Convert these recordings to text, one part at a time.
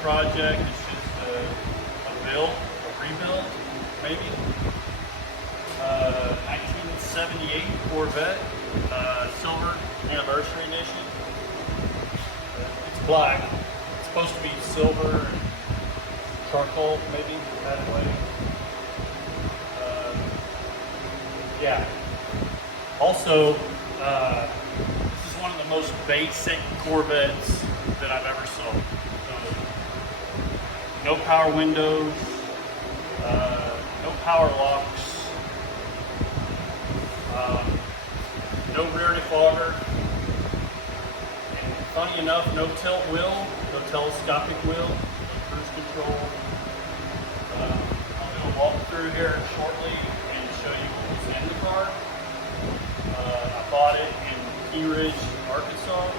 project. It's just a build, a rebuild, maybe. 1978 Corvette, silver anniversary edition. It's black. It's supposed to be silver and charcoal, maybe, that way. Yeah. Also, this is one of the most basic Corvettes that I've ever sold. So, no power windows, no power locks, no rear defogger, and funny enough, no tilt wheel, no telescopic wheel, no cruise control. I'll do a walkthrough here shortly and show you what was in the car. I bought it in Key Ridge, Arkansas,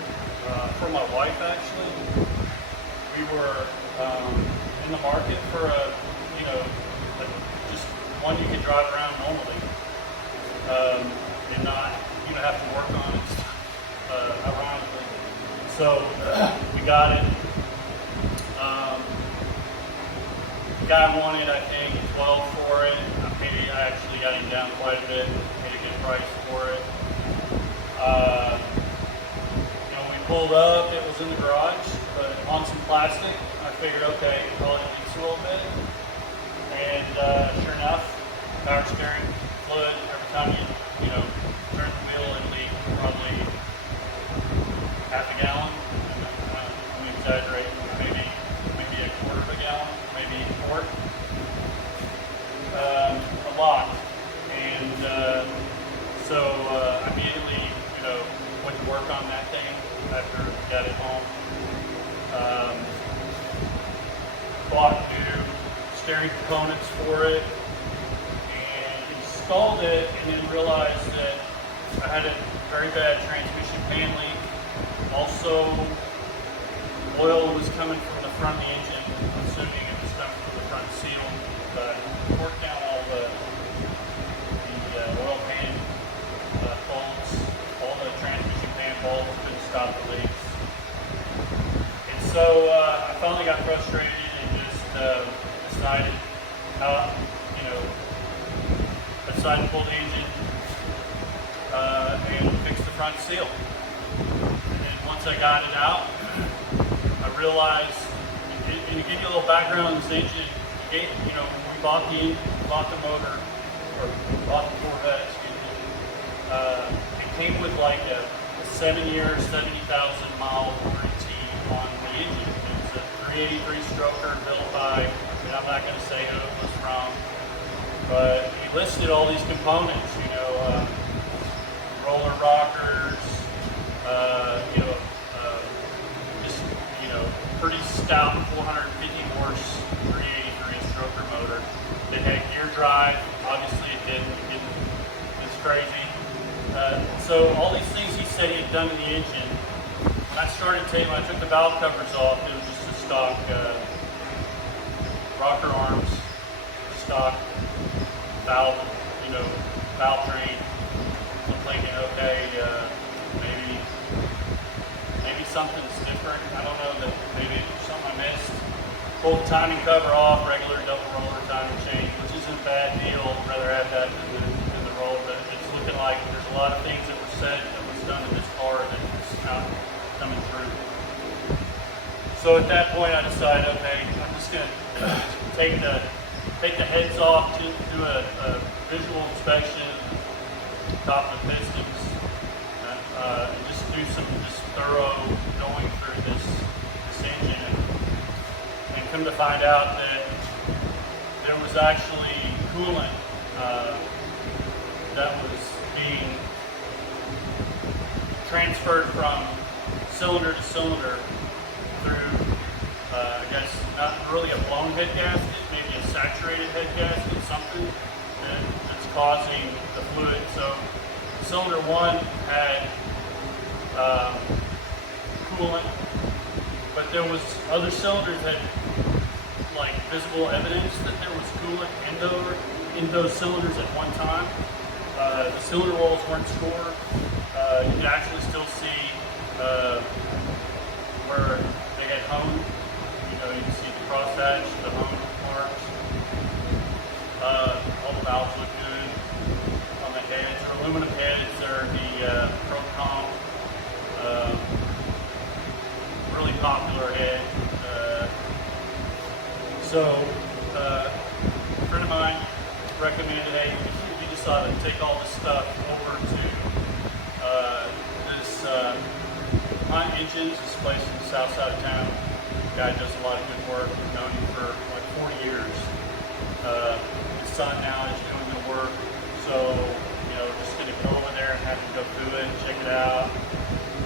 for my wife actually. We were in the market for just one you could drive around normally, and not have to work on it, ironically. So we got it. The guy wanted, I think, $12 for it. I actually got him down quite a bit, paid a good price for it. We pulled up, it was in the garage, but on some plastic. I figured, okay, probably leaks a little bit. And sure enough, power steering fluid, every time you turn the wheel, it leaked probably half a gallon. I'm exaggerating, maybe a quarter of a gallon, maybe a quart. A lot. And so I immediately, went to work on that thing after we got it home. Bought new steering components for it and installed it, and then realized that I had a very bad transmission fan leak. Also, oil was coming from the front of the engine. I'm assuming it was coming from the front seal. But I worked down all the oil pan bolts, all the transmission fan bolts, couldn't stop the leaks. And so I finally got frustrated and just decided to pull the engine and fix the front seal. And then once I got it out, I realized, and to give you a little background on this engine, when we bought the motor, or bought the Corvette, it came with like a 7-year, 70,000 mile warranty on the engine. It was a 383 stroker built by, I'm not going to say who it was from, but he listed all these components, roller rockers, pretty stout 450 horse 383 stroker motor. They had gear drive. Obviously it didn't. It's crazy. So all these things he said he had done in the engine. When I I took the valve covers off, it was just a stock rocker arms, stock valve, valve train. I'm thinking, okay, maybe something's different. I don't know, that maybe it's something I missed. Pulled the timing cover off, regular double roller timing chain, which isn't a bad deal. I'd rather have that than the roller, but it's looking like there's a lot of things that were said that was done in this car that is not coming through. So at that point I decided, okay, I'm just going to take the heads off, to do a visual inspection, top of the pistons, and just do some thorough going through this engine, and come to find out that there was actually coolant that was being transferred from cylinder to cylinder through, I guess, not really a blown head gasket, maybe a saturated head gasket, something that's causing the fluid. So cylinder 1 had coolant, but there was other cylinders that like visible evidence that there was coolant in those cylinders at one time. The cylinder walls weren't scored. You could actually still see where they had honed, know, you can see the crosshatch, the home marks. All the valves look good on the heads. They're aluminum heads. They're the Procom, really popular head. A friend of mine recommended, hey, you decided to take all this stuff over to this Hunt Engines, this place in the south side of town. The guy does a lot of good work. We've known him for like 40 years. His son now is doing the work, so we're just going to go over there and have him go through it and check it out.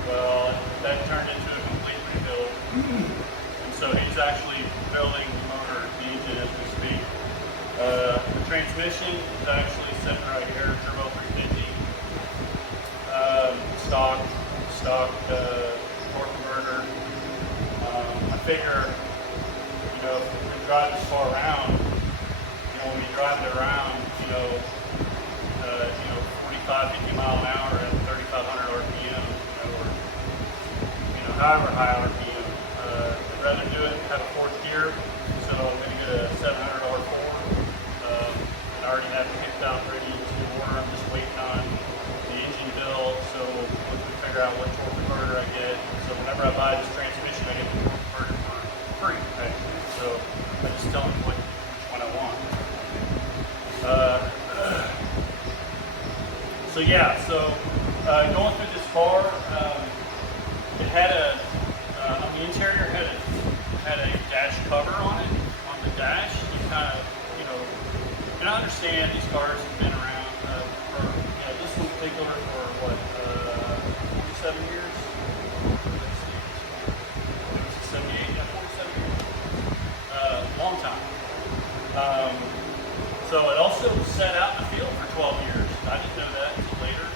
Well, that turned into a complete rebuild, and so he's actually building the motor, the engine as we speak. The transmission is actually sitting right here, turbo 350, stock torque converter. I figure, if we drive this far around, when you drive it around, 45, 50 mile an hour at 3,500 RPM, or however high RPM. I'd rather do it have a fourth gear, so I'm going to get a 700 R4. I already have it picked out ready to order. I'm just waiting on the engine build, so once we figure out what torque converter I get, so whenever I buy this transmission, I get the torque converter for free, actually. So I just tell them which one I want. Going through this car, it had on the interior had a dash cover on it, on the dash. You kind of, and I understand these cars have been around for, this one in particular for what, 47 years? Let's see, it was 78, 47 years. Long time. So it also sat out in the field for 12 years. I didn't know that until later.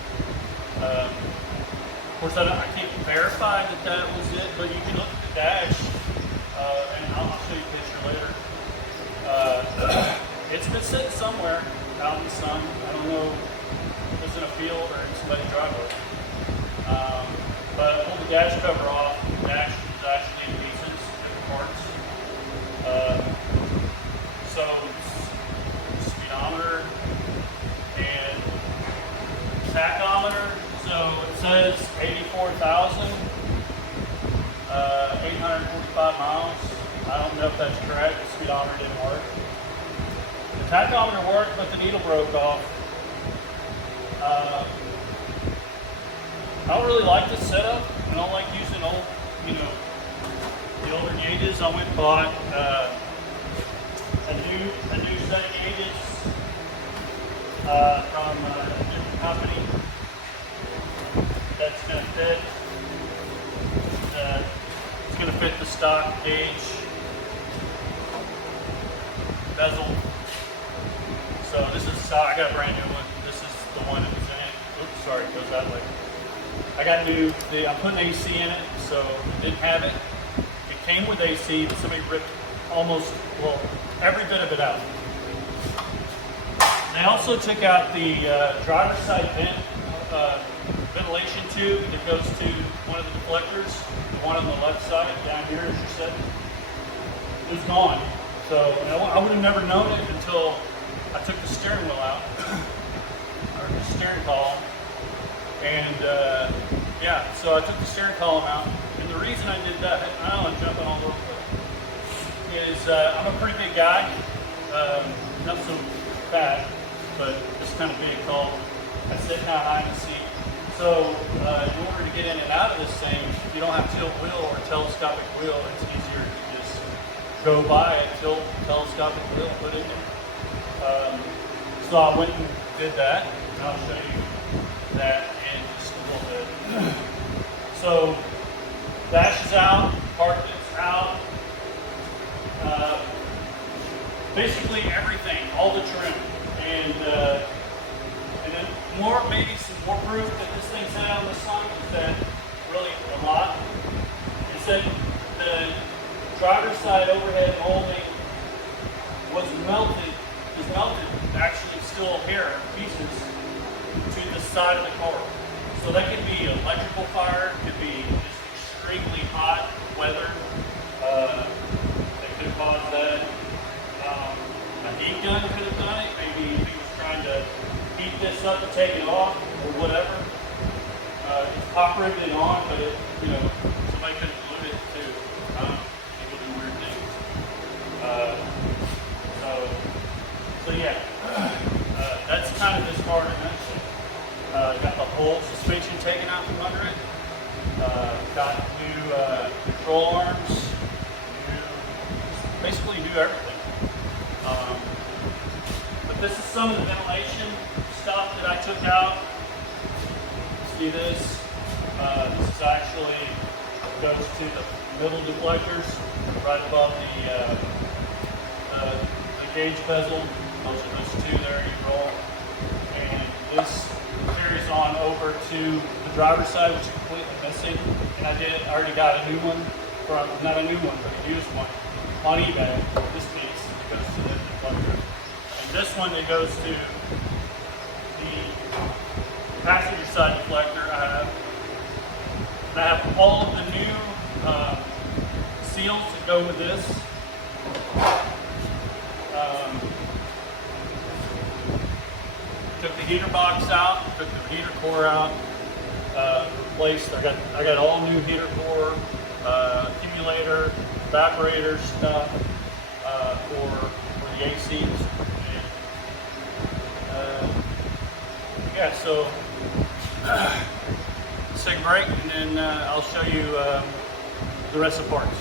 Of course, I can't verify that was it, but you can look at the dash, and I'll show you a picture later. It's been sitting somewhere out in the sun. I don't know if it's in a field or in somebody's driveway. But I pulled the dash cover off. The dash is actually in pieces, different parts. So speedometer and tachometer. So it says 84,000, 845 miles. I don't know if that's correct. The speedometer didn't work. The tachometer worked, but the needle broke off. I don't really like this setup. I don't like using old, the older gauges. I went and bought a new set of gauges from a different company that's going to fit. It's going to fit the stock gauge bezel. So this is, I got a brand new one. This is the one that was in it. Oops, sorry, it goes that way. I got I'm putting AC in it, so it didn't have it. It came with AC, but somebody ripped every bit of it out. They also took out the driver's side ventilation tube that goes to one of the deflectors, the one on the left side down here as you're sitting. It was gone. So I would have never known it until I took the steering wheel out, or the steering column, and so I took the steering column out. And the reason I did that, I know I'm jumping all over the place, is I'm a pretty big guy, not so fat, but just kind of big, tall. I sit kind of high in the seat. So in order to get in and out of this thing, you don't have tilt wheel or telescopic wheel. It's easier to just go by it, tilt telescopic wheel, put it in. So I went and did that, and I'll show you that in just a little bit. So dash is out, park is out. Basically everything, all the trim, and then maybe some more proof that this thing's out in the sun is that really a lot. Is that the driver's side overhead molding is melted, actually still here in pieces to the side of the car. So that could be electrical fire, it could be just extremely hot weather. gun could have done it. Maybe he was trying to heat this up to take it off or whatever. It's pop riveted on, but it, you know, somebody could have glued it too. People do weird things. So yeah, that's kind of this car in a nutshell. Got the whole suspension taken out from under it. Got new control arms. Basically do everything. But this is some of the ventilation stuff that I took out. See this? This is actually goes to the middle deflectors right above the gauge bezel. Those two there you roll. And this carries on over to the driver's side, which is completely missing. And I already got a new one from, not a new one, but a used one on eBay. This piece goes to the deflector. And this one that goes to the passenger side deflector. I have all of the new seals that go with this. Took the heater box out, took the heater core out, replaced. I got all new heater core, accumulator, evaporator stuff for the ACs. Yeah, so let's take a break and then I'll show you the rest of the parts.